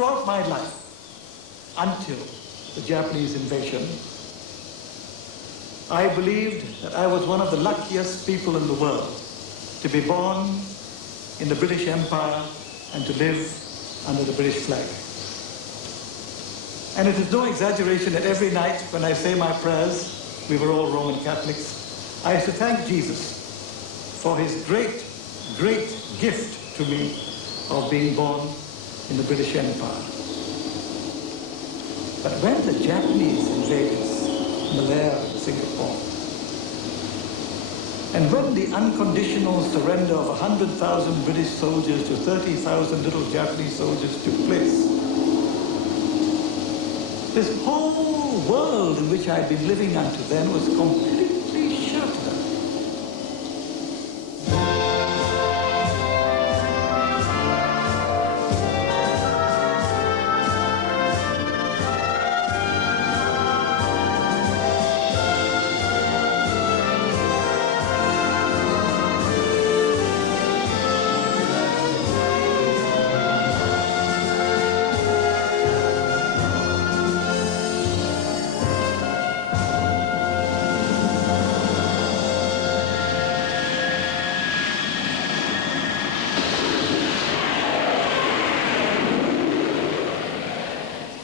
throughout my life, until the Japanese invasion, I believed that I was one of the luckiest people in the world to be born in the British Empire and to live under the British flag. And it is no exaggeration that every night when I say my prayers, we were all Roman Catholics, I used to thank Jesus for his great, great gift to me of being born in the British Empire. But when the Japanese invaded Malaya and Singapore, and when the unconditional surrender of 100,000 British soldiers to 30,000 little Japanese soldiers took place, this whole world in which I'd been living until then was completely shattered.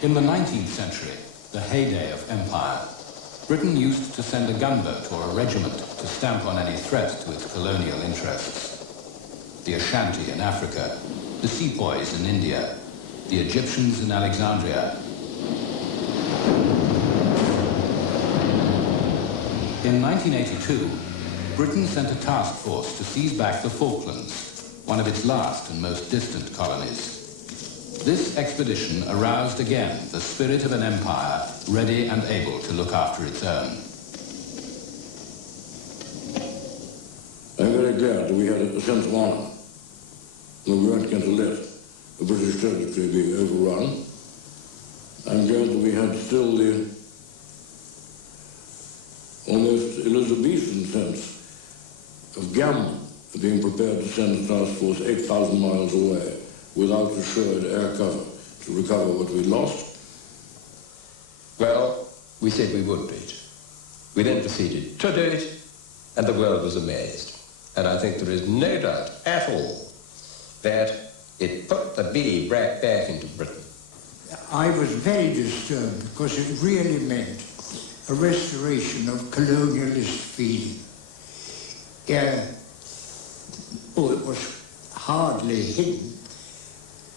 In the 19th century, the heyday of empire, Britain used to send a gunboat or a regiment to stamp on any threat to its colonial interests. The Ashanti in Africa, the sepoys in India, the Egyptians in Alexandria. In 1982, Britain sent a task force to seize back the Falklands, one of its last and most distant colonies. This expedition aroused again the spirit of an empire ready and able to look after its own. I'm very glad that we had a sense of honour, that we weren't going to let the British territory be overrun. I'm glad that we had still the almost Elizabethan sense of gammon of being prepared to send a task force 8,000 miles away without assured air cover to recover what we lost. Well, we said we would do it. We then proceeded to do it, and the world was amazed. And I think there is no doubt at all that it put the bee back into Britain. I was very disturbed because it really meant a restoration of colonialist feeling. It was hardly hidden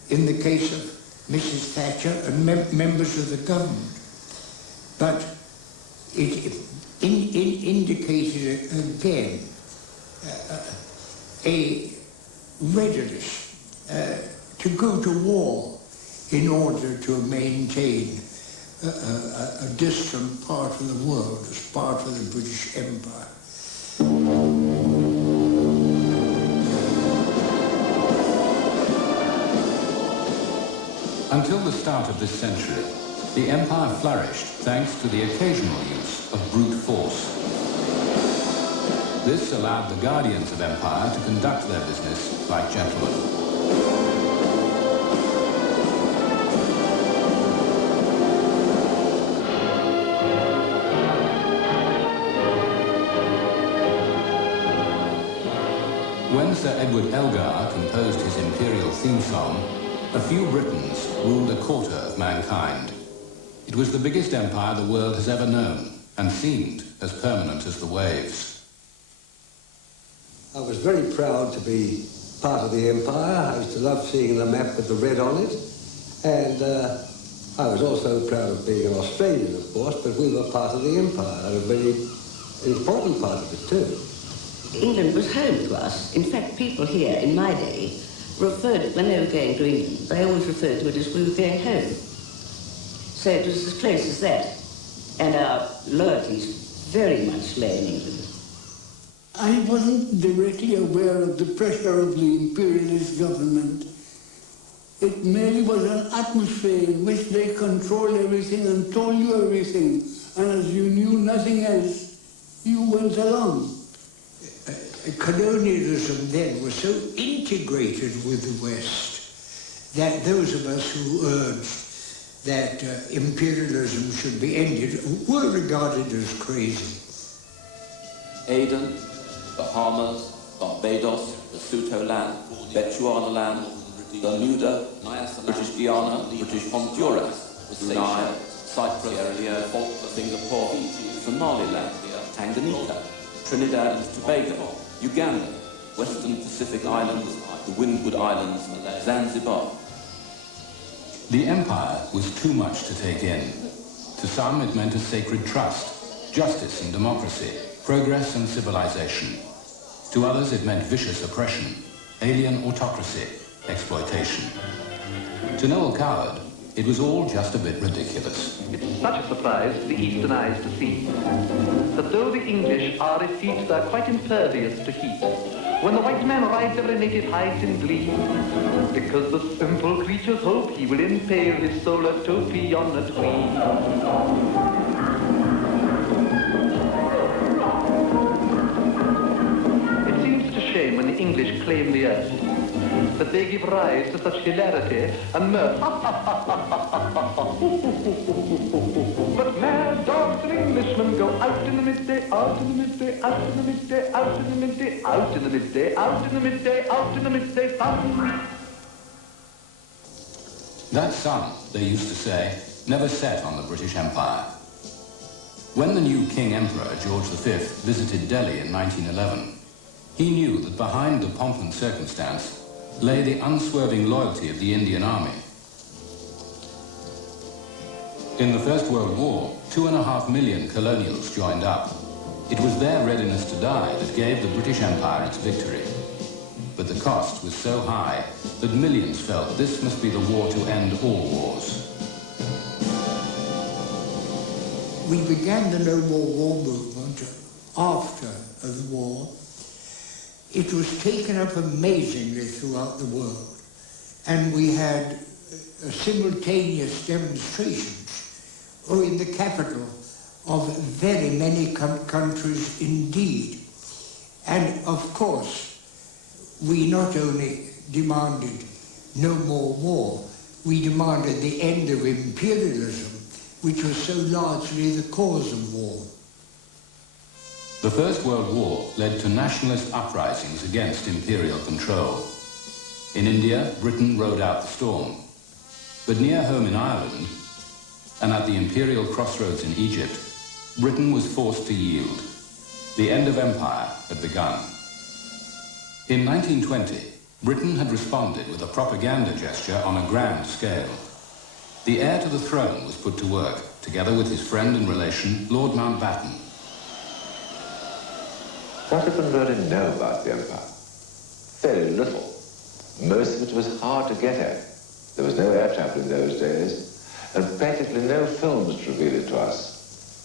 in the case of Mrs. Thatcher and members of the government. But it indicated again a readiness to go to war in order to maintain a distant part of the world as part of the British Empire. Until the start of this century, the empire flourished thanks to the occasional use of brute force. This allowed the guardians of empire to conduct their business like gentlemen. When Sir Edward Elgar composed his imperial theme song, a few Britons ruled a quarter of mankind. It was the biggest empire the world has ever known and seemed as permanent as the waves. I was very proud to be part of the empire. I used to love seeing the map with the red on it. And I was also proud of being an Australian, of course, but we were part of the empire, and a very important part of it too. England was home to us. In fact, people here in my day referred, when they were going to England, they always referred to it as we were going home. So it was as close as that. And our loyalties very much lay in England. I wasn't directly aware of the pressure of the imperialist government. It merely was an atmosphere in which they controlled everything and told you everything. And as you knew nothing else, you went along. Colonialism then was so integrated with the West that those of us who urged that imperialism should be ended were regarded as crazy. Aden, Bahamas, Barbados, Lesotho Land, Bechuanaland, Bermuda, British Guiana, British Honduras, Brunei, Cyprus, Singapore, Somaliland, Tanganyika, Trinidad and Tobago, Uganda, Western Pacific Islands, the Windward Islands, Zanzibar. The empire was too much to take in. To some it meant a sacred trust, justice and democracy, progress and civilization. To others it meant vicious oppression, alien autocracy, exploitation. To Noel Coward, it was all just a bit ridiculous. It's such a surprise to the Eastern eyes to see that though the English are effete, they're quite impervious to heat. When the white man rides over a native hides in glee, because the simple creatures hope he will impale his solar topee on a tree. When the English claim the earth, that they give rise to such hilarity and mirth. But mad dogs and Englishmen go out in the midday, out in the midday, out in the midday, out in the midday, out in the midday, out in the midday, out in the midday sun. That sun, they used to say, never set on the British Empire. When the new King Emperor, George V, visited Delhi in 1911, he knew that behind the pomp and circumstance lay the unswerving loyalty of the Indian Army. In the First World War, 2.5 million colonials joined up. It was their readiness to die that gave the British Empire its victory. But the cost was so high that millions felt this must be the war to end all wars. We began the No More War movement after the war. It was taken up amazingly throughout the world, and we had simultaneous demonstrations, in the capital of very many countries indeed. And of course, we not only demanded no more war, we demanded the end of imperialism, which was so largely the cause of war. The First World War led to nationalist uprisings against imperial control. In India, Britain rode out the storm. But near home in Ireland, and at the imperial crossroads in Egypt, Britain was forced to yield. The end of empire had begun. In 1920, Britain had responded with a propaganda gesture on a grand scale. The heir to the throne was put to work, together with his friend and relation, Lord Mountbatten. What did one really know about the empire? Very little. Most of it was hard to get at. There was no air travel in those days, and practically no films to reveal it to us.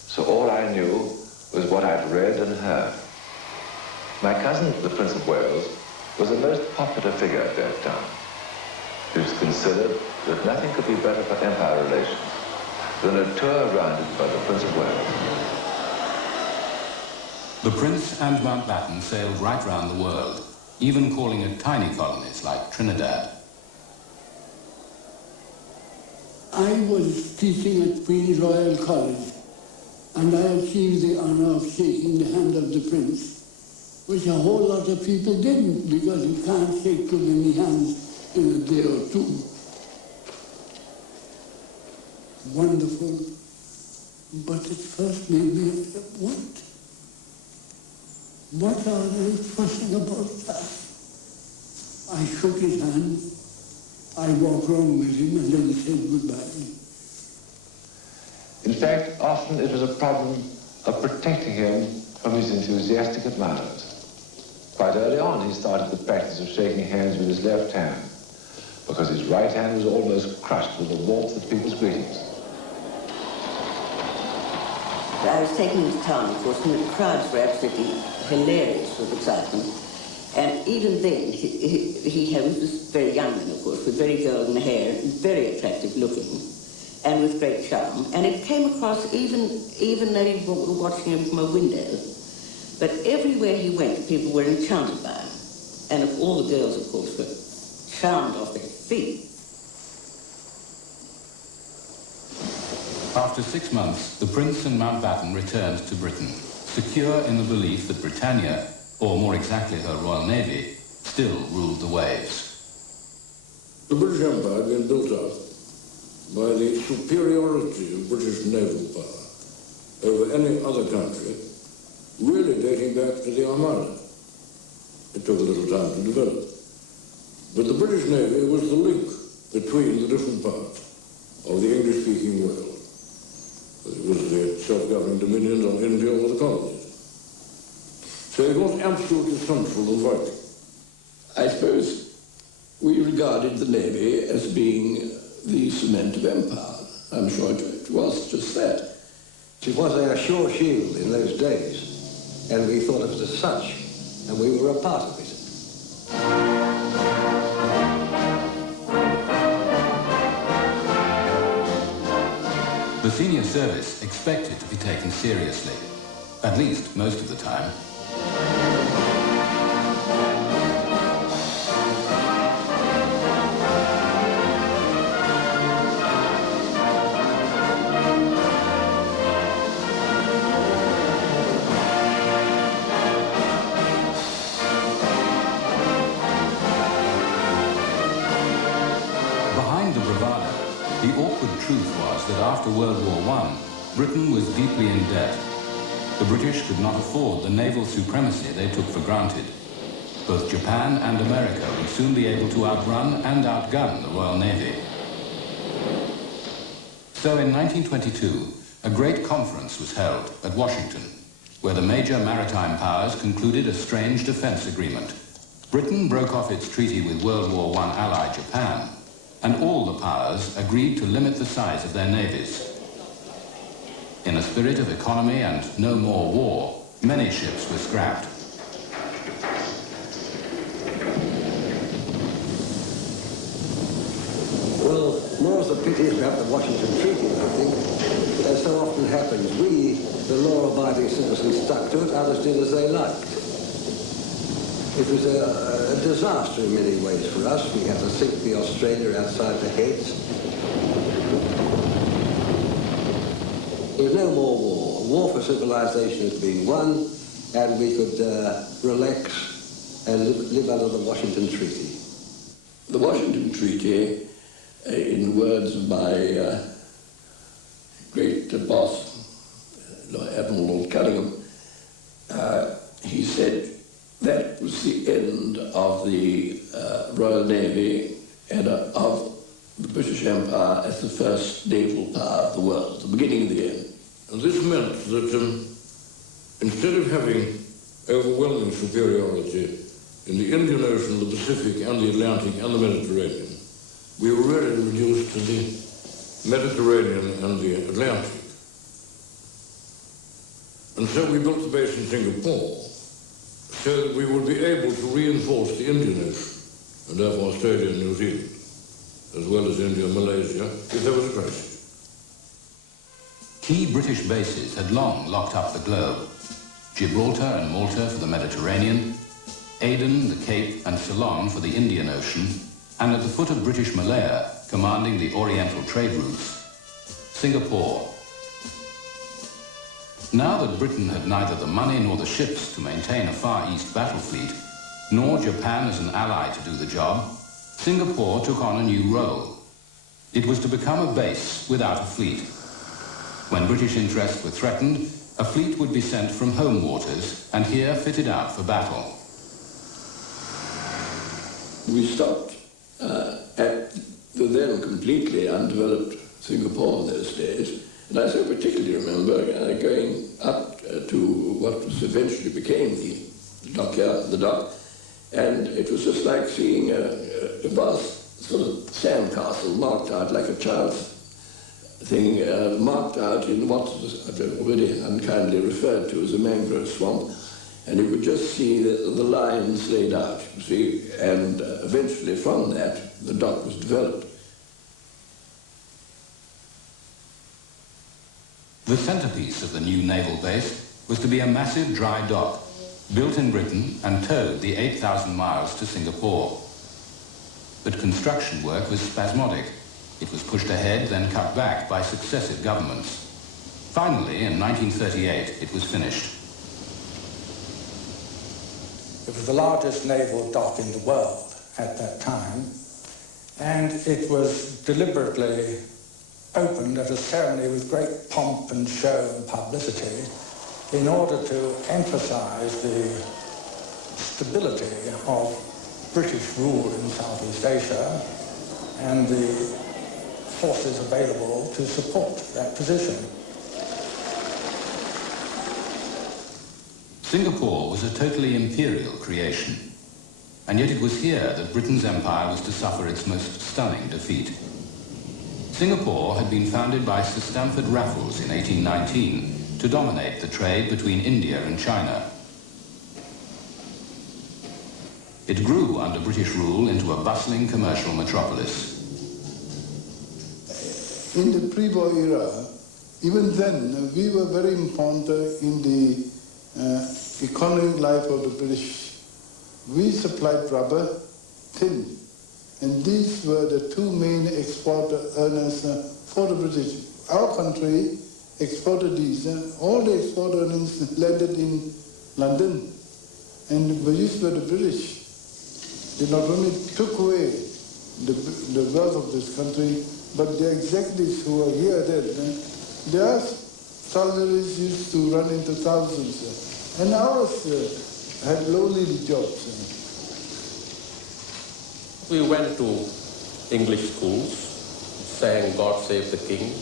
So all I knew was what I'd read and heard. My cousin, the Prince of Wales, was the most popular figure at that time. It was considered that nothing could be better for empire relations than a tour around it by the Prince of Wales. The Prince and Mountbatten sailed right round the world, even calling at tiny colonies like Trinidad. I was teaching at Queen's Royal College, and I achieved the honor of shaking the hand of the Prince, which a whole lot of people didn't, because you can't shake too many hands in a day or two. Wonderful. But it first made me, what? What are they fussing about that? I shook his hand, I walked round with him, and then he said goodbye. In fact, often it was a problem of protecting him from his enthusiastic admirers. Quite early on, he started the practice of shaking hands with his left hand, because his right hand was almost crushed with the warmth of people's greetings. I was taken into town, of course, and the crowds were absolutely hilarious with excitement. And even then, he was very young then, of course, with very golden hair, very attractive looking, and with great charm. And it came across, even though you were watching him from a window, but everywhere he went, people were enchanted by him. And all the girls, of course, were charmed off their feet. After 6 months, the Prince and Mountbatten returned to Britain, secure in the belief that Britannia, or more exactly her Royal Navy, still ruled the waves. The British Empire had been built up by the superiority of British naval power over any other country, really dating back to the Armada. It took a little time to develop. But the British Navy was the link between the different parts of the English-speaking world. It was the self-governing dominions of India or the colonies. So it was absolutely central and vital. I suppose we regarded the Navy as being the cement of empire. I'm sure it was just that. It was our sure shield in those days, and we thought of it as such, and we were a part of it. The senior service expected to be taken seriously, at least most of the time. The awkward truth was that after World War I, Britain was deeply in debt. The British could not afford the naval supremacy they took for granted. Both Japan and America would soon be able to outrun and outgun the Royal Navy. So in 1922, a great conference was held at Washington, where the major maritime powers concluded a strange defense agreement. Britain broke off its treaty with World War I ally Japan, and all the powers agreed to limit the size of their navies. In a spirit of economy and no more war, many ships were scrapped. Well, more as a pity about the Washington Treaty, I think. As so often happens, we, the law-abiding citizens, stuck to it, others did as they liked. It was a disaster in many ways for us. We had to sink the Australia outside the Heads. There was no more war. War for civilization had been won, and we could relax and live under the Washington Treaty. The Washington Treaty, in the words of my great boss, Admiral Lord Cunningham, he said that was the end of the Royal Navy and of the British Empire as the first naval power of the world, the beginning of the end. And this meant that instead of having overwhelming superiority in the Indian Ocean, the Pacific, and the Atlantic, and the Mediterranean, we were really reduced to the Mediterranean and the Atlantic. And so we built the base in Singapore so that we would be able to reinforce the Indian Ocean, and therefore Australia and New Zealand, as well as India and Malaysia, if there was a crisis. Key British bases had long locked up the globe. Gibraltar and Malta for the Mediterranean, Aden, the Cape, and Ceylon for the Indian Ocean, and at the foot of British Malaya, commanding the Oriental trade routes, Singapore. Now that Britain had neither the money nor the ships to maintain a Far East battle fleet, nor Japan as an ally to do the job, Singapore took on a new role. It was to become a base without a fleet. When British interests were threatened, a fleet would be sent from home waters and here fitted out for battle. We stopped at the then completely undeveloped Singapore in those days, and I so particularly remember going up to what was eventually became the dockyard, the dock, and it was just like seeing a vast sort of sandcastle marked out like a child's thing, marked out in what was already unkindly referred to as a mangrove swamp, and you could just see the lines laid out, you see, and eventually from that the dock was developed. The centerpiece of the new naval base was to be a massive dry dock, built in Britain and towed the 8,000 miles to Singapore. But construction work was spasmodic. It was pushed ahead, then cut back by successive governments. Finally, in 1938, it was finished. It was the largest naval dock in the world at that time, and it was deliberately opened at a ceremony with great pomp and show and publicity in order to emphasize the stability of British rule in Southeast Asia and the forces available to support that position. Singapore was a totally imperial creation, and yet it was here that Britain's empire was to suffer its most stunning defeat. Singapore had been founded by Sir Stamford Raffles in 1819 to dominate the trade between India and China. It grew under British rule into a bustling commercial metropolis. In the pre-war era, even then, we were very important in the economic life of the British. We supplied rubber, tin, and these were the two main export earners for the British. Our country exported these. All the export earnings landed in London, and these were the British. They not only took away the wealth of this country, but the executives who were here then, their salaries used to run into thousands, and ours had lowly jobs. We went to English schools, sang God Save the King,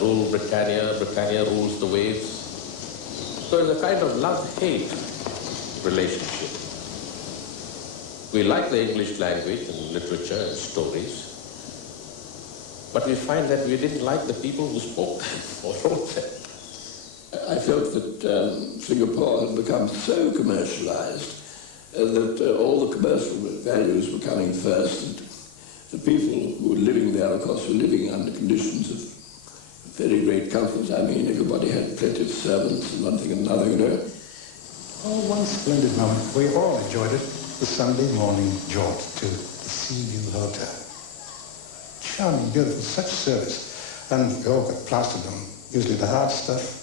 Rule Britannia, Britannia rules the waves. So it's a kind of love-hate relationship. We like the English language and literature and stories, but we find that we didn't like the people who spoke them or wrote them. I felt that Singapore had become so commercialized that all the commercial values were coming first. The people who were living there, of course, were living under conditions of very great comfort. I mean, everybody had plenty of servants and one thing and another, you know. Oh, one splendid moment. We all enjoyed it. The Sunday morning jaunt to the Seaview Hotel. Charming, beautiful, such service. And we all got plastered on, usually the hard stuff.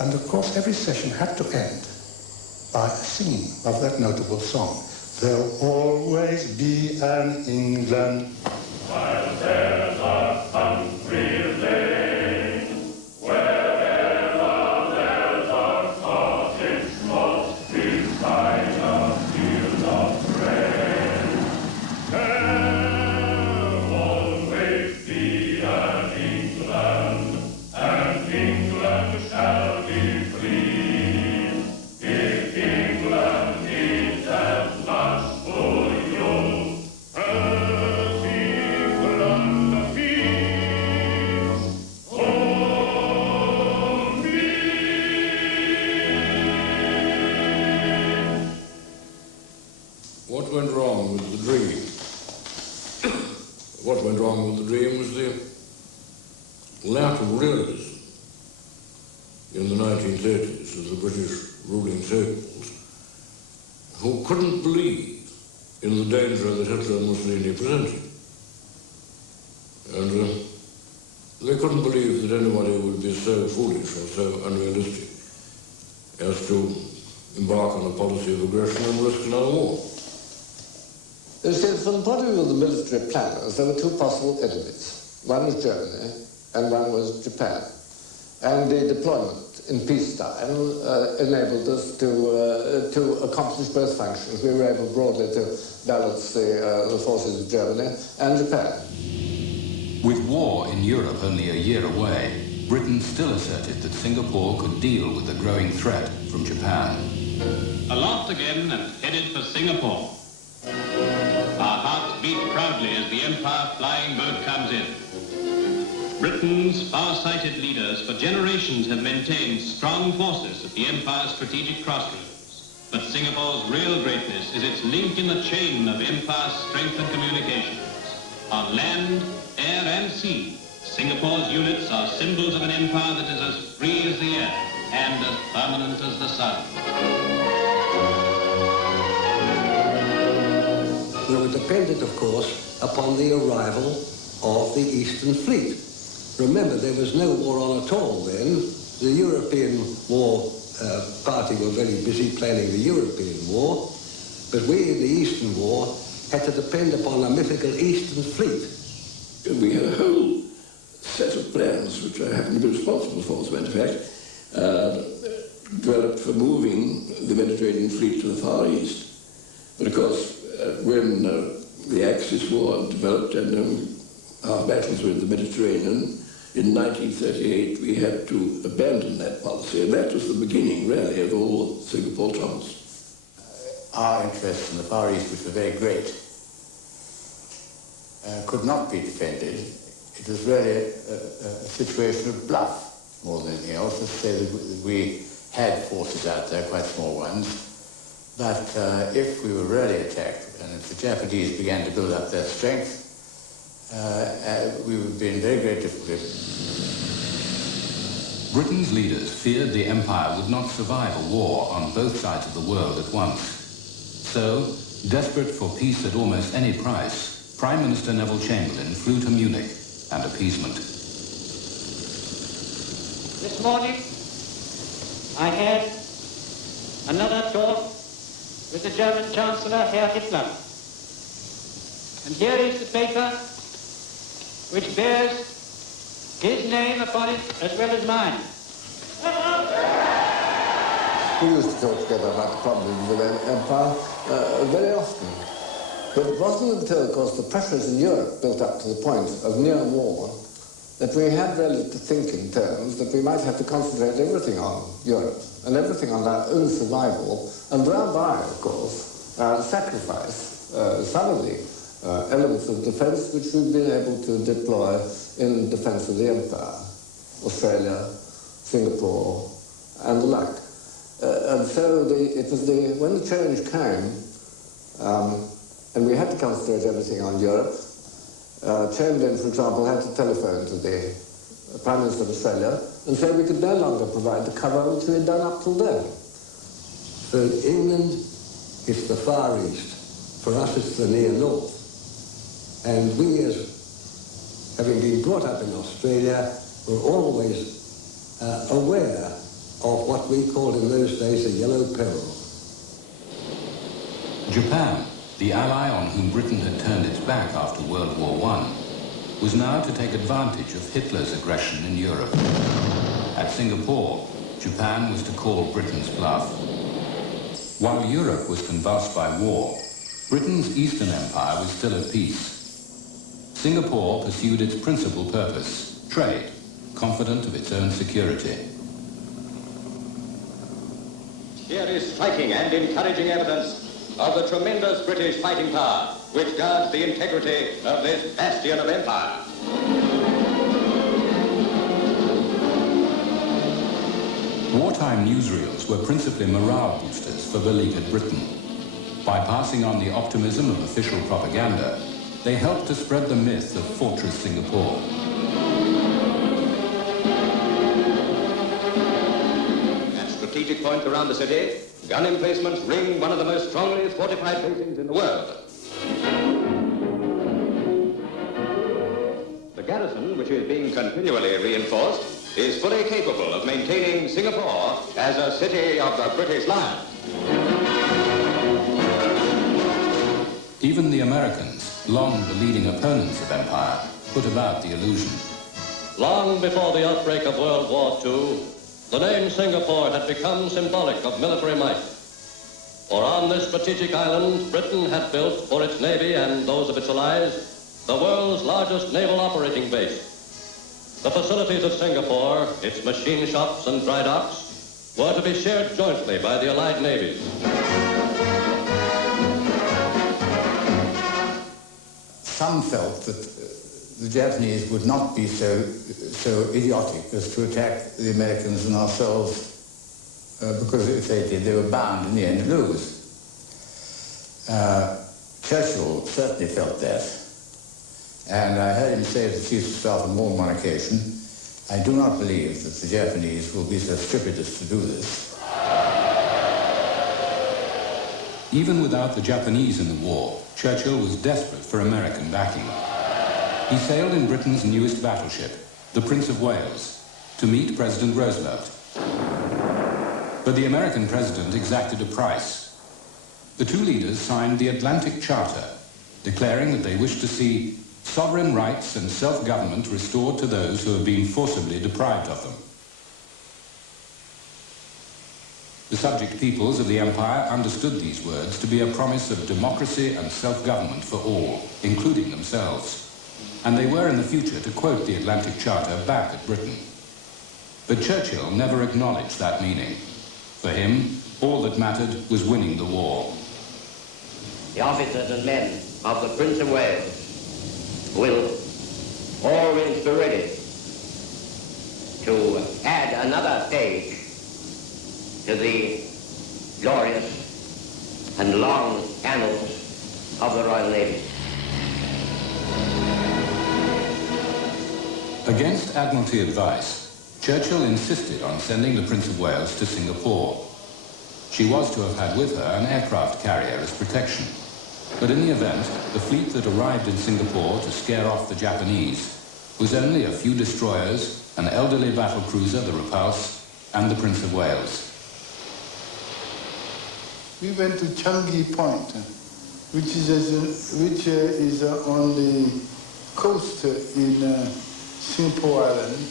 And of course, every session had to end by singing of that notable song. There'll always be an England. While there's a country lane, wherever there's a cottage moat beside a field of grain, there'll always be an England, and England shall be free. If England needs as much for you as England needs for me. What went wrong with the dream? What went wrong with the dream was the lack of realism in the 1930s of the British ruling circles, who couldn't believe in the danger that Hitler and Mussolini presented. And they couldn't believe that anybody would be so foolish or so unrealistic as to embark on a policy of aggression and risk another war. You see, from the point of view of the military planners, there were two possible enemies. One was Germany, and one was Japan. And the deployment in peacetime enabled us to accomplish both functions. We were able broadly to balance the forces of Germany and Japan. With war in Europe only a year away, Britain still asserted that Singapore could deal with the growing threat from Japan. Aloft again and headed for Singapore. Our hearts beat proudly as the Empire flying boat comes in. Britain's far-sighted leaders for generations have maintained strong forces at the Empire's strategic crossroads. But Singapore's real greatness is its link in the chain of Empire's strength and communications. On land, air and sea, Singapore's units are symbols of an empire that is as free as the air and as permanent as the sun. We were dependent, of course, upon the arrival of the Eastern Fleet. Remember, there was no war on at all then. The European war party were very busy planning the European war, but we in the Eastern War had to depend upon a mythical Eastern Fleet. We had a whole set of plans, which I happen to be responsible for, as a matter of fact, developed for moving the Mediterranean fleet to the Far East. But of course, when the Axis War developed and our battles with the Mediterranean, in 1938 we had to abandon that policy, and that was the beginning, really, of all Singapore troubles. Our interests in the Far East, which were very great, could not be defended. It was really a situation of bluff more than anything else. Let's say that we had forces out there, quite small ones, but if we were really attacked, and if the Japanese began to build up their strength, we would be in very great difficulty. Britain's leaders feared the empire would not survive a war on both sides of the world at once. So, desperate for peace at almost any price, Prime Minister Neville Chamberlain flew to Munich and appeasement. This morning, I had another talk with the German Chancellor, Herr Hitler. And here is the paper which bears his name upon it as well as mine. We used to talk together about the problems of the empire very often. But it wasn't until, of course, the pressures in Europe built up to the point of near war that we had really to think in terms that we might have to concentrate everything on Europe and everything on our own survival, and thereby, of course, sacrifice some of the elements of defence which we've been able to deploy in defence of the empire. Australia, Singapore, and the like. And so it was when the change came, and we had to concentrate everything on Europe, Chamberlain, for example, had to telephone to the Prime Minister of Australia and say we could no longer provide the cover which we had done up till then. So England is the Far East. For us, it's the near north. And we, as having been brought up in Australia, were always aware of what we called in those days the yellow peril. Japan, the ally on whom Britain had turned its back after World War I, was now to take advantage of Hitler's aggression in Europe. At Singapore, Japan was to call Britain's bluff. While Europe was convulsed by war, Britain's Eastern Empire was still at peace. Singapore pursued its principal purpose, trade, confident of its own security. Here is striking and encouraging evidence of the tremendous British fighting power which guards the integrity of this bastion of empire. Wartime newsreels were principally morale boosters for beleaguered Britain. By passing on the optimism of official propaganda, they helped to spread the myth of Fortress Singapore. At strategic points around the city, gun emplacements ring one of the most strongly fortified basins in the world. The garrison, which is being continually reinforced, is fully capable of maintaining Singapore as a city of the British Lion. Even the Americans, long the leading opponents of empire, put about the illusion. Long before the outbreak of World War II, the name Singapore had become symbolic of military might. For on this strategic island, Britain had built for its navy and those of its allies the world's largest naval operating base. The facilities of Singapore, its machine shops and dry docks, were to be shared jointly by the allied navies. Some felt that the Japanese would not be so idiotic as to attack the Americans and ourselves, because if they did, they were bound in the end to lose. Churchill certainly felt that, and I heard him say to the Chief of Staff on more than one occasion, I do not believe that the Japanese will be so stupid as to do this. Even without the Japanese in the war, Churchill was desperate for American backing. He sailed in Britain's newest battleship, the Prince of Wales, to meet President Roosevelt. But the American president exacted a price. The two leaders signed the Atlantic Charter, declaring that they wished to see sovereign rights and self-government restored to those who have been forcibly deprived of them. The subject peoples of the empire understood these words to be a promise of democracy and self-government for all, including themselves. And they were in the future to quote the Atlantic Charter back at Britain. But Churchill never acknowledged that meaning. For him, all that mattered was winning the war. The officers and men of the Prince of Wales will always be ready to add another stage to the glorious and long annals of the Royal Navy. Against Admiralty advice, Churchill insisted on sending the Prince of Wales to Singapore. She was to have had with her an aircraft carrier as protection. But in the event, the fleet that arrived in Singapore to scare off the Japanese was only a few destroyers, an elderly battle cruiser, the Repulse, and the Prince of Wales. We went to Changi Point, which is on the coast in Singapore Island.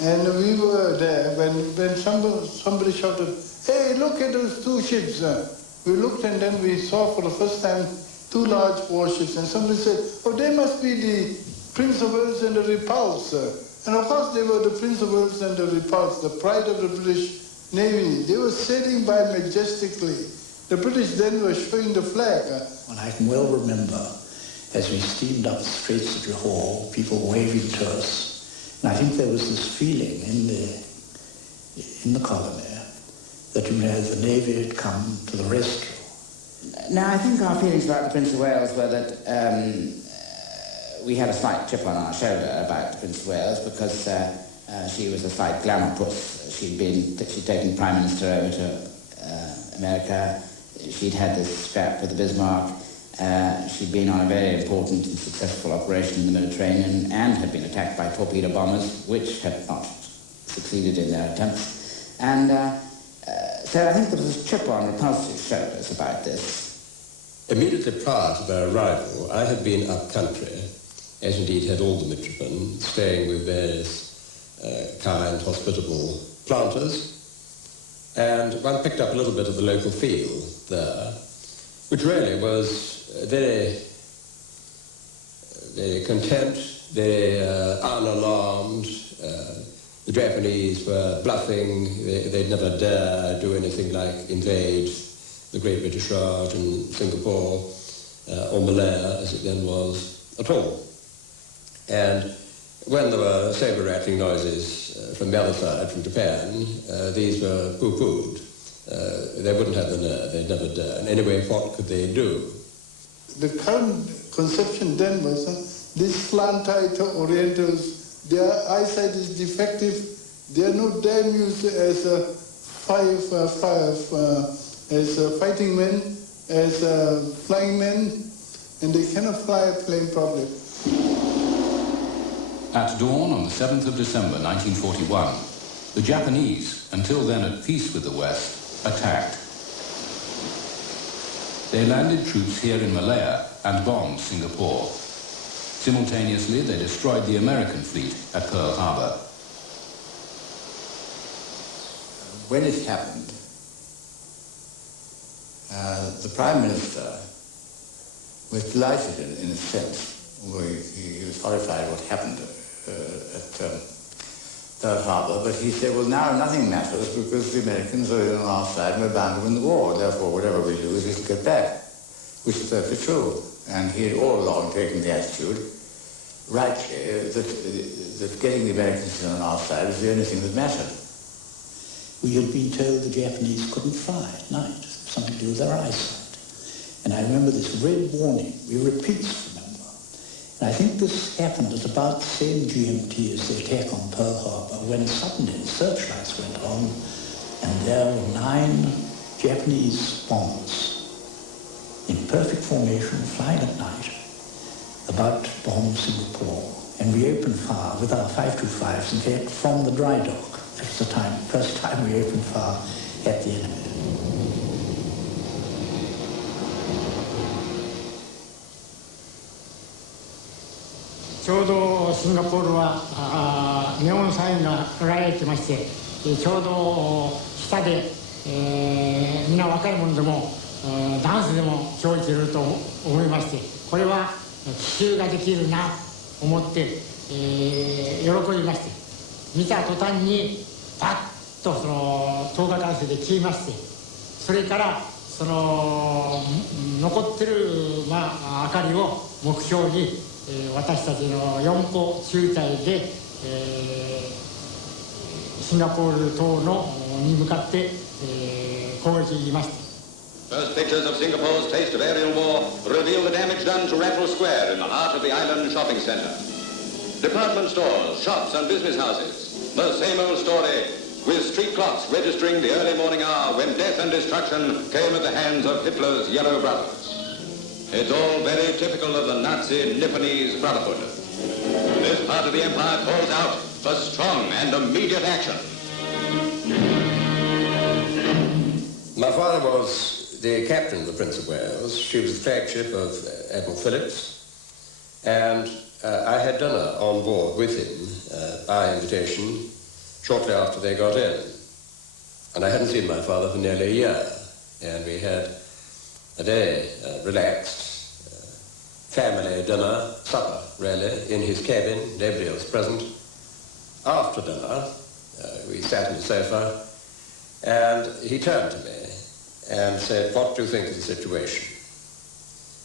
And we were there when somebody shouted, "Hey, look at those two ships." We looked and then we saw for the first time two large warships. And somebody said, "Oh, they must be the Prince of Wales and the Repulse." And of course they were the Prince of Wales and the Repulse, the pride of the British Navy. They were sailing by majestically. The British then were showing the flag. Well, I can well remember as we steamed up the Straits of Johore, people waving to us. And I think there was this feeling in the colony that, you know, the Navy had come to the rescue. Now, I think our feelings about the Prince of Wales were that we had a slight chip on our shoulder about the Prince of Wales because she was a slight glamour puss. She'd taken the Prime Minister over to America. She'd had this scrap with the Bismarck. She'd been on a very important and successful operation in the Mediterranean and had been attacked by torpedo bombers, which had not succeeded in their attempts. And so I think there was a chip on Repulse's shoulders about this. Immediately prior to their arrival, I had been up country, as indeed had all the midshipmen, staying with various kind, hospitable planters, and one picked up a little bit of the local feel there, which really was very, very content, very unalarmed. The Japanese were bluffing. They'd never dare do anything like invade the Great British Raj in Singapore, or Malaya, as it then was, at all. And when there were saber-rattling noises from the other side, from Japan, these were pooh-poohed. They wouldn't have the nerve, they'd never dare. And anyway, what could they do? The current conception then was these slant-eyed Orientals, their eyesight is defective, they are not damn used as fighting men, as flying men, and they cannot fly a plane properly. At dawn on the 7th of December 1941, the Japanese, until then at peace with the West, attacked. They landed troops here in Malaya and bombed Singapore. Simultaneously, they destroyed the American fleet at Pearl Harbor. When it happened, the Prime Minister was delighted in a sense. He was horrified at what happened at Pearl Harbor, but he said, well, now nothing matters because the Americans are on our side and we're bound to win the war. Therefore, whatever we do is we'll get back, which is perfectly true. And he had all along taken the attitude, rightly, that getting the Americans on our side was the only thing that mattered. We had been told the Japanese couldn't fly at night, something to do with their eyesight. And I remember this red warning. We repeats remember. And I think this happened at about the same GMT as the attack on Pearl Harbor, when suddenly the searchlights went on, and there were 9 Japanese bombers in perfect formation, flying at night. about to bomb Singapore. And we opened fire with our 525s, in fact, from the dry dock. That's the first time we opened fire at the enemy. ちょうどシンガポールはネオンサインが輝いてまして、ちょうど下で、みんな若い者でもダンスでも興じると思いまして、これは奇襲ができるなと思って、喜びまして、見た途端にパッとその灯火管制で消えまして、それからその残ってる、明かりを目標に私たちの4個中隊で、シンガポール島に向かって、攻撃に行きました。First pictures of Singapore's taste of aerial war reveal the damage done to Raffles Square in the heart of the island shopping center. Department stores, shops and business houses. The same old story, with street clocks registering the early morning hour when death and destruction came at the hands of Hitler's Yellow Brothers. It's all very typical of the Nazi Nipponese Brotherhood. This part of the empire calls out for strong and immediate action. My father was the captain of the Prince of Wales. She was the flagship of Admiral Phillips. And I had dinner on board with him by invitation shortly after they got in. And I hadn't seen my father for nearly a year. And we had a day relaxed, family dinner, supper really, in his cabin, nobody else present. After dinner, we sat on the sofa, and he turned to me and said, "What do you think of the situation?"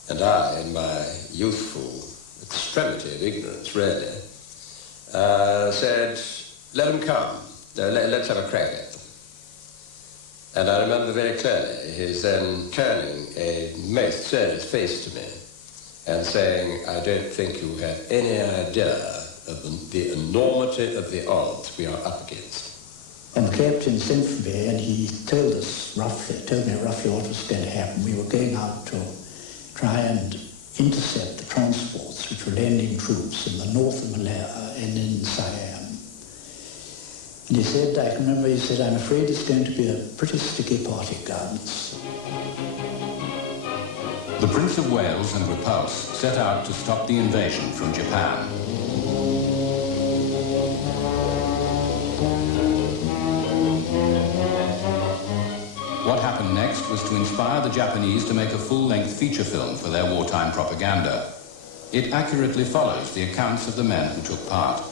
And I, in my youthful extremity of ignorance really, said, "Let them come, let's have a crack at them." And I remember very clearly his then turning a most serious face to me and saying, "I don't think you have any idea of the enormity of the odds we are up against." And the captain sent for me and he told me roughly what was going to happen. We were going out to try and intercept the transports which were landing troops in the north of Malaya and in Siam. And he said, I can remember, he said, "I'm afraid it's going to be a pretty sticky party, guns." The Prince of Wales and Repulse set out to stop the invasion from Japan. What happened next was to inspire the Japanese to make a full-length feature film for their wartime propaganda. It accurately follows the accounts of the men who took part.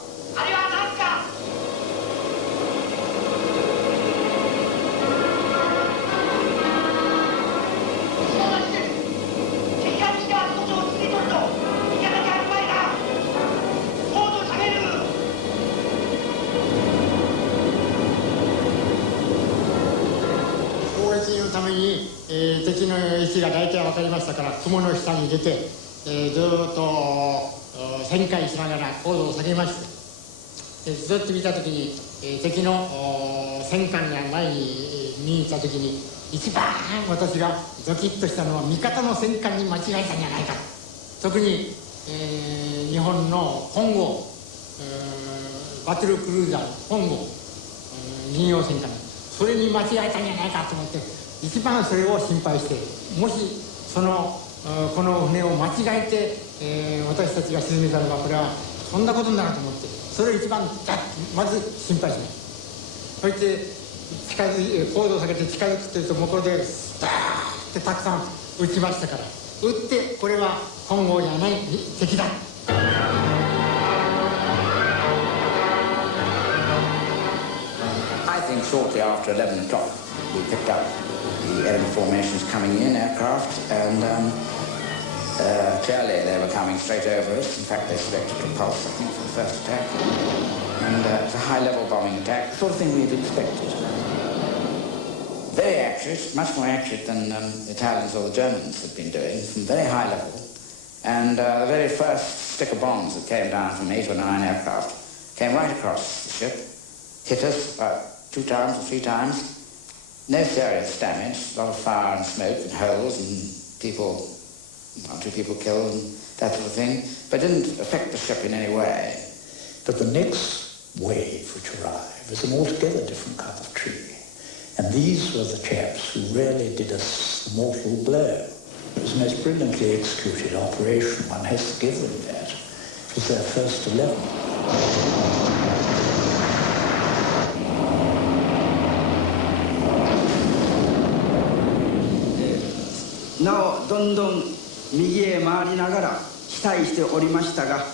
敵の位置が大体分かりましたから、雲の下に出て、ずっと旋回しながら高度を下げまして、ずっと見たときに、敵の戦艦が前に見に行ったときに、一番私がドキッとしたのは味方の戦艦に間違えたんじゃないか。特に、日本の本郷、バトルクルーザー本郷、軍用戦艦、それに間違えたんじゃないかと思って、一番それを心配して、もしこの船を間違えて、私たちが沈めたのがこれはそんなことになると思って、それを一番まず心配します。そして高度を下げて近づくというと向こうでダーってたくさん撃ちましたから、撃ってこれは本郷じゃない敵だ。I think shortly after 11 o'clock we picked up the enemy formations coming in, aircraft, and clearly they were coming straight over us. In fact, they selected Repulse, I think, for the first attack. And it's a high-level bombing attack, the sort of thing we'd expected. Very accurate, much more accurate than the Italians or the Germans had been doing, from very high level. And the very first stick of bombs that came down from 8 or 9 aircraft came right across the ship, hit us about 2 times or 3 times. No serious damage, a lot of fire and smoke and holes and people, 1 or 2 people killed and that sort of thing, but didn't affect the ship in any way. But the next wave which arrived was an altogether different cup of tea. And these were the chaps who really did us the mortal blow. It was a most brilliantly executed operation. One has to give them that. It was their first 11.なおどんどん右へ回りながら期待しておりましたが、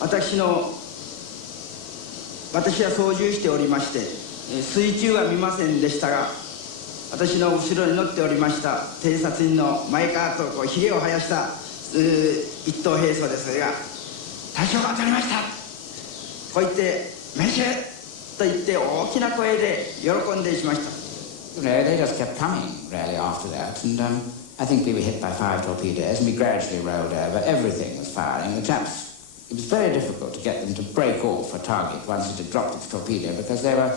私は操縦しておりまして、水中は見ませんでしたが、私の後ろに乗っておりました偵察員の前川とひげを生やした一等兵曹ですが、大将が当たりました、こう言って命中と言って大きな声で喜んでしました。They just kept coming, really, after that, and I think we were hit by 5 torpedoes, and we gradually rolled over. Everything was firing. The chaps, it was very difficult to get them to break off a target once it had dropped its torpedo, because they were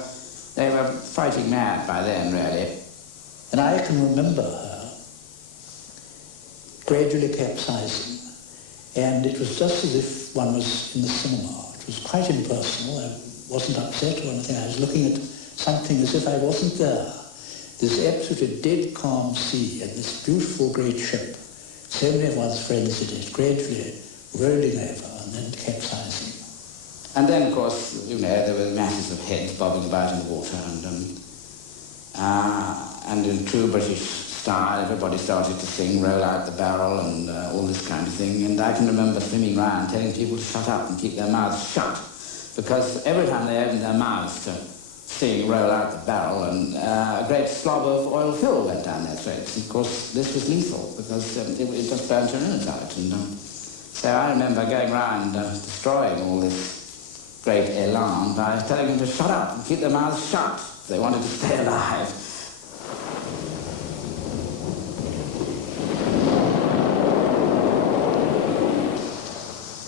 fighting mad by then, really. And I can remember her gradually capsizing, and it was just as if one was in the cinema. It was quite impersonal. I wasn't upset or anything. I was looking at something as if I wasn't there. This absolutely dead calm sea and this beautiful great ship, so many of one's friends in it, gradually rolling over and then capsizing. And then, of course, there were masses of heads bobbing about in the water, and in true British style, everybody started to sing "Roll Out the Barrel" and all this kind of thing. And I can remember swimming around telling people to shut up and keep their mouths shut, because every time they opened their mouths to sing "Roll Out the Barrel," and a great slob of oil fuel went down their throats. And of course, this was lethal, because it just burnt your innards out. And so I remember going around destroying all this great elan by telling them to shut up and keep their mouths shut if they wanted to stay alive.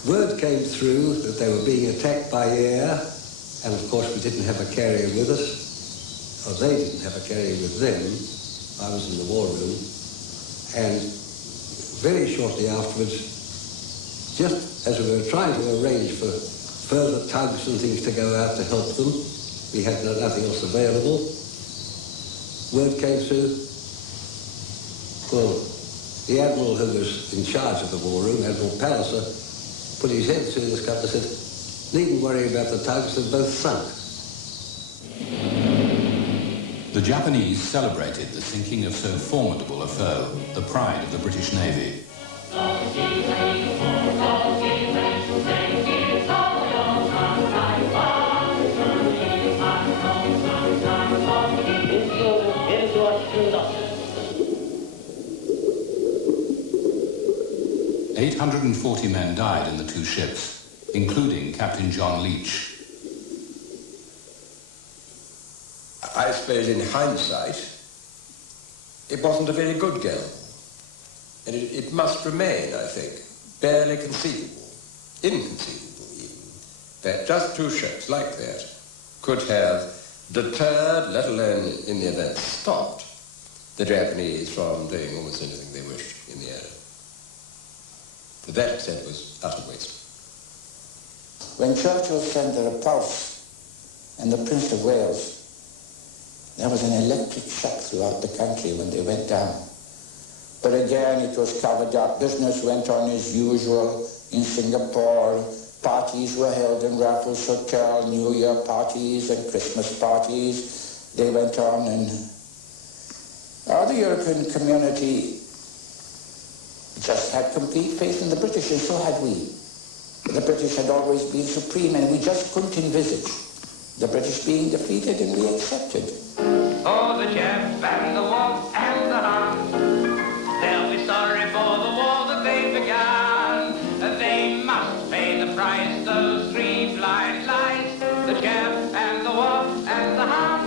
Word came through that they were being attacked by air, and of course we didn't have a carrier with us, or they didn't have a carrier with them. I was in the war room, and very shortly afterwards, just as we were trying to arrange for further tugs and things to go out to help them, we had nothing else available, word came through, well, the Admiral who was in charge of the war room, Admiral Palliser, put his head through the scup and said, "Needn't worry about the tugs, they've both sunk." The Japanese celebrated the sinking of so formidable a foe, the pride of the British Navy. "840 men died in the two ships, including Captain John Leach." I suppose in hindsight, it wasn't a very good gamble. And it must remain, I think, barely conceivable, inconceivable even, that just two ships like that could have deterred, let alone in the event stopped, the Japanese from doing almost anything they wished in the air. To that extent, it was utter waste. When Churchill sent the Repulse and the Prince of Wales, there was an electric shock throughout the country when they went down. But again, it was covered up. Business went on as usual in Singapore. Parties were held in Raffles Hotel, New Year parties and Christmas parties. They went on, and the European community just had complete faith in the British, and so had we. The British had always been supreme, and we just couldn't envisage the British being defeated, and we accepted. Oh, the Jap and the Wolf and the Hun, they'll be sorry for the war that they began. They must pay the price, those three blind lights, the Jap and the Wolf and the Hun.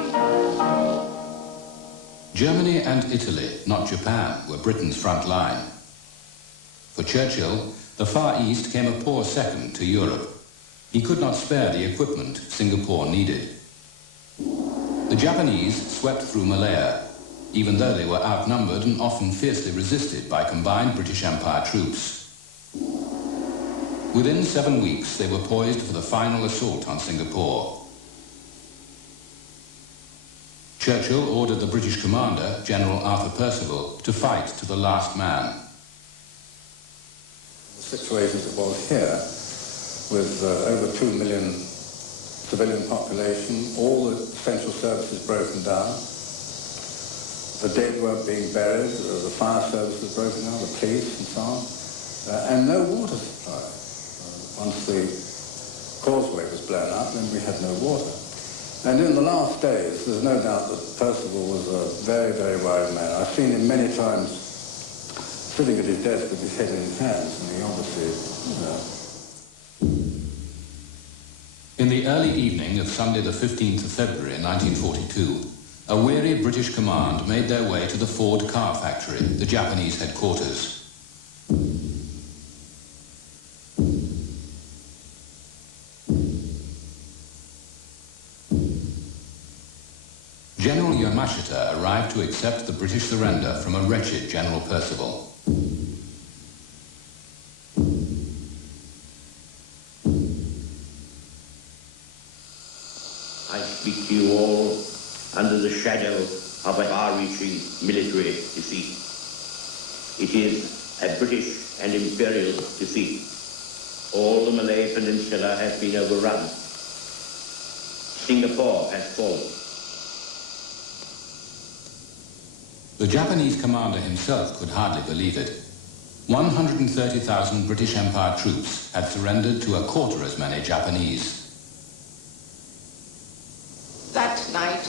Germany and Italy, not Japan, were Britain's front line. For Churchill, the Far East came a poor second to Europe. He could not spare the equipment Singapore needed. The Japanese swept through Malaya, even though they were outnumbered and often fiercely resisted by combined British Empire troops. Within 7 weeks, they were poised for the final assault on Singapore. Churchill ordered the British commander, General Arthur Percival, to fight to the last man. The situation as it was here, with over 2 million civilian population, all the essential services broken down, the dead weren't being buried, the fire service was broken down, the police and so on, and no water supply. Once the causeway was blown up, then we had no water. And in the last days, there's no doubt that Percival was a very, very wise man. I've seen him many times sitting at his desk with his head in his hands, and he obviously, In the early evening of Sunday the 15th of February 1942, a weary British command made their way to the Ford car factory, the Japanese headquarters. General Yamashita arrived to accept the British surrender from a wretched General Percival. I speak to you all under the shadow of a far-reaching military defeat. It is a British and imperial defeat. All the Malay Peninsula has been overrun. Singapore has fallen. The Japanese commander himself could hardly believe it. 130,000 British Empire troops had surrendered to a quarter as many Japanese. That night,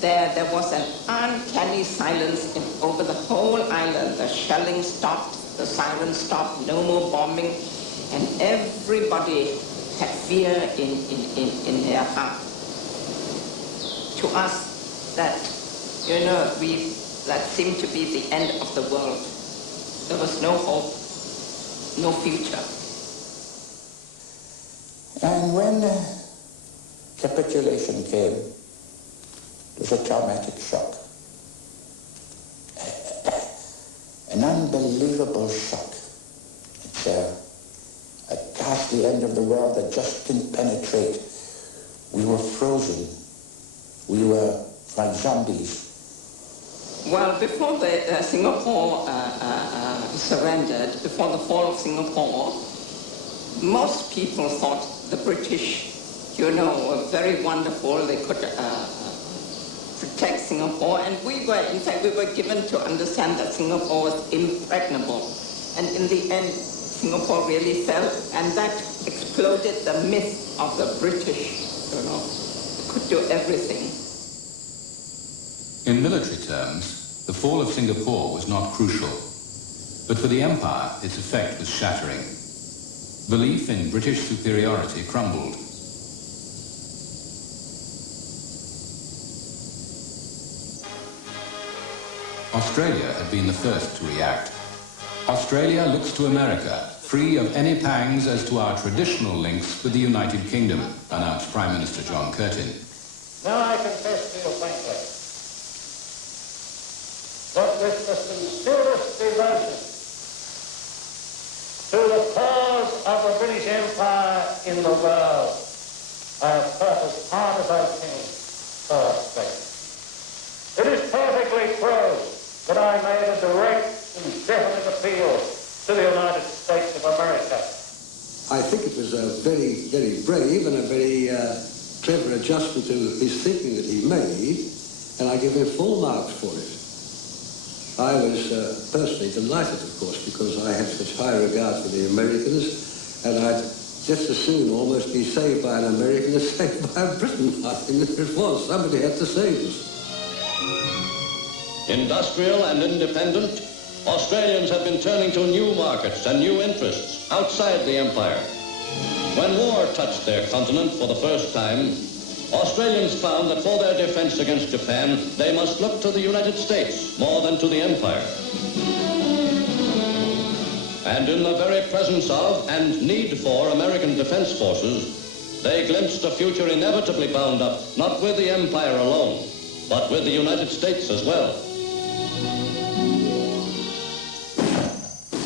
there was an uncanny silence over the whole island. The shelling stopped, the sirens stopped, no more bombing, and everybody had fear in their heart. To us, that seemed to be the end of the world. There was no hope, no future. And when capitulation came, it was a traumatic shock. An unbelievable shock. It's a ghastly end of the world that just didn't penetrate. We were frozen. We were like zombies. Well, before Singapore surrendered, before the fall of Singapore, most people thought the British, were very wonderful. They could protect Singapore, and we were given to understand that Singapore was impregnable. And in the end, Singapore really fell, and that exploded the myth of the British, could do everything. In military terms, the fall of Singapore was not crucial, but for the Empire, its effect was shattering. Belief in British superiority crumbled. Australia had been the first to react. Australia looks to America, free of any pangs as to our traditional links with the United Kingdom, announced Prime Minister John Curtin. Now I confess to you frankly that with the sincerest devotion to the cause of the British Empire in the world, I have purposed part of voting for Australia. It is perfectly true that I made a direct and definite appeal to the United States of America. I think it was a very, very brave and a very clever adjustment to his thinking that he made, and I give him full marks for it. I was personally delighted, of course, because I had such high regard for the Americans, and I'd just as soon almost be saved by an American as saved by a Briton. I think it was. Somebody had to save us. Industrial and independent, Australians have been turning to new markets and new interests outside the empire. When war touched their continent for the first time, Australians found that for their defense against Japan, they must look to the United States more than to the empire. And in the very presence of and need for American defense forces, they glimpsed a future inevitably bound up not with the empire alone, but with the United States as well.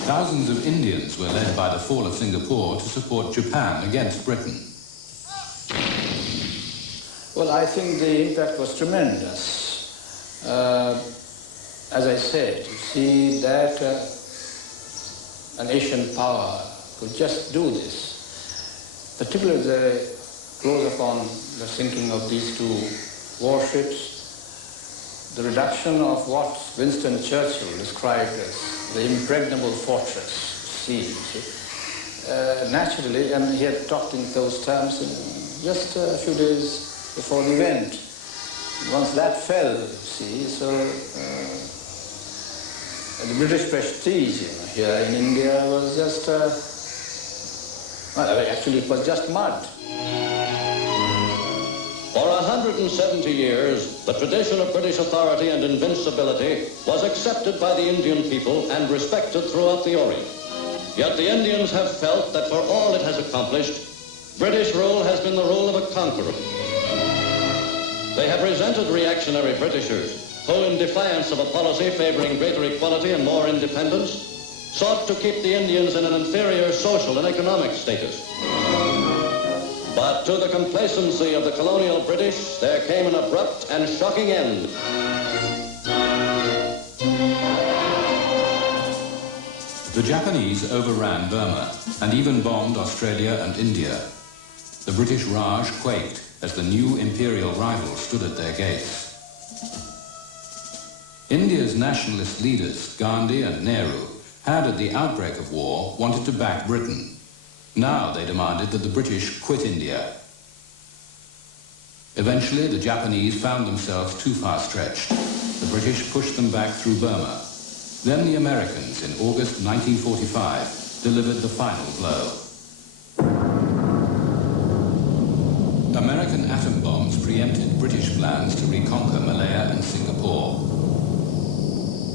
Thousands of Indians were led by the fall of Singapore to support Japan against Britain. Well, I think the impact was tremendous. As I said, to see that an Asian power could just do this, particularly the close upon the sinking of these two warships, the reduction of what Winston Churchill described as the impregnable fortress sea. Naturally, and he had talked in those terms just a few days before the event. Once that fell, see, so the British prestige here in India was just, well, actually it was just mud. For 170 years, the tradition of British authority and invincibility was accepted by the Indian people and respected throughout the Orient. Yet the Indians have felt that for all it has accomplished, British rule has been the rule of a conqueror. They have resented reactionary Britishers who, in defiance of a policy favoring greater equality and more independence, sought to keep the Indians in an inferior social and economic status. But to the complacency of the colonial British, there came an abrupt and shocking end. The Japanese overran Burma and even bombed Australia and India. The British Raj quaked as the new imperial rival stood at their gates. India's nationalist leaders, Gandhi and Nehru, had at the outbreak of war wanted to back Britain. Now they demanded that the British quit India. Eventually, the Japanese found themselves too far stretched. The British pushed them back through Burma. Then the Americans, in August 1945, delivered the final blow. American atom bombs preempted British plans to reconquer Malaya and Singapore.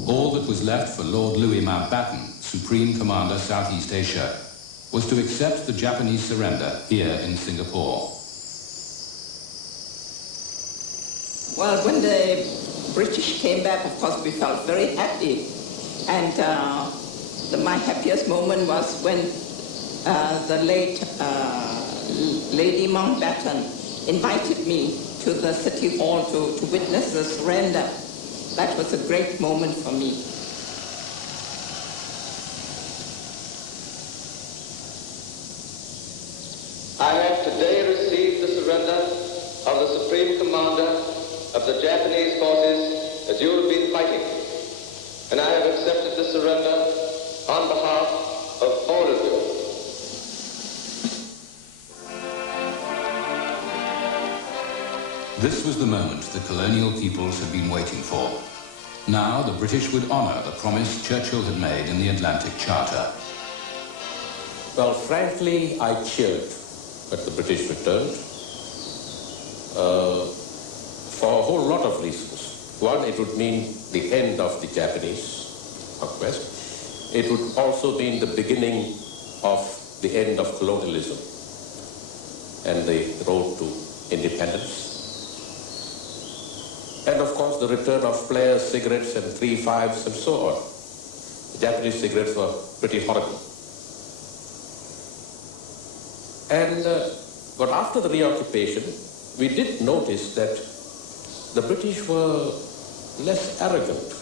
All that was left for Lord Louis Mountbatten, Supreme Commander Southeast Asia, was to accept the Japanese surrender here in Singapore. Well, when the British came back, of course, we felt very happy. And my happiest moment was when the late Lady Mountbatten invited me to the City Hall to witness the surrender. That was a great moment for me. I have today received the surrender of the Supreme Commander of the Japanese forces as you have been fighting. And I have accepted the surrender on behalf of all of you. This was the moment the colonial peoples had been waiting for. Now the British would honour the promise Churchill had made in the Atlantic Charter. Well, frankly, I cheered when the British returned for a whole lot of reasons. One, it would mean the end of the Japanese conquest. It would also mean the beginning of the end of colonialism and the road to independence. And of course, the return of flares, cigarettes, and 3-5s and so on. The Japanese cigarettes were pretty horrible. And but after the reoccupation, we did notice that the British were less arrogant.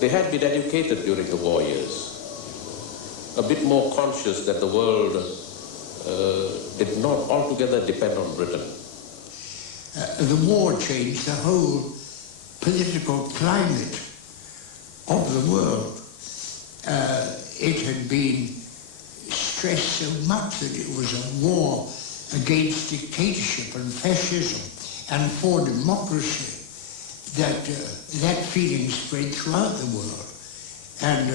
They had been educated during the war years, a bit more conscious that the world did not altogether depend on Britain. The war changed the whole political climate of the world. It had been stressed so much that it was a war against dictatorship and fascism and for democracy, that that feeling spread throughout the world. And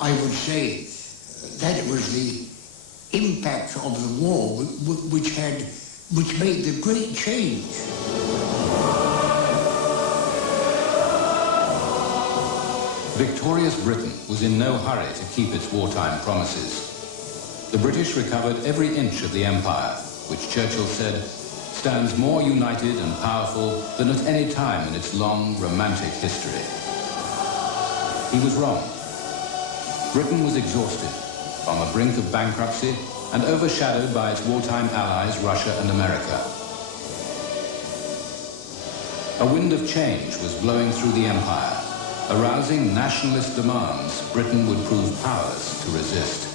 I would say that it was the impact of the war which made the great change. Victorious Britain was in no hurry to keep its wartime promises. The British recovered every inch of the empire, which Churchill said stands more united and powerful than at any time in its long, romantic history. He was wrong. Britain was exhausted, on the brink of bankruptcy, and overshadowed by its wartime allies, Russia and America. A wind of change was blowing through the empire, arousing nationalist demands Britain would prove powerless to resist.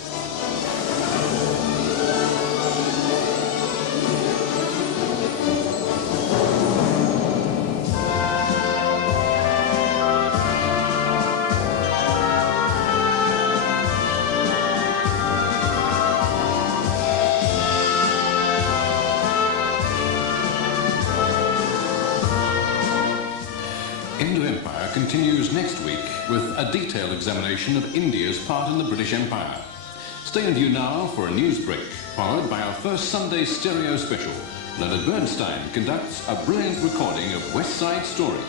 Empire continues next week with a detailed examination of India's part in the British Empire. Stay in view now for a news break, followed by our first Sunday stereo special. Leonard Bernstein conducts a brilliant recording of West Side Story.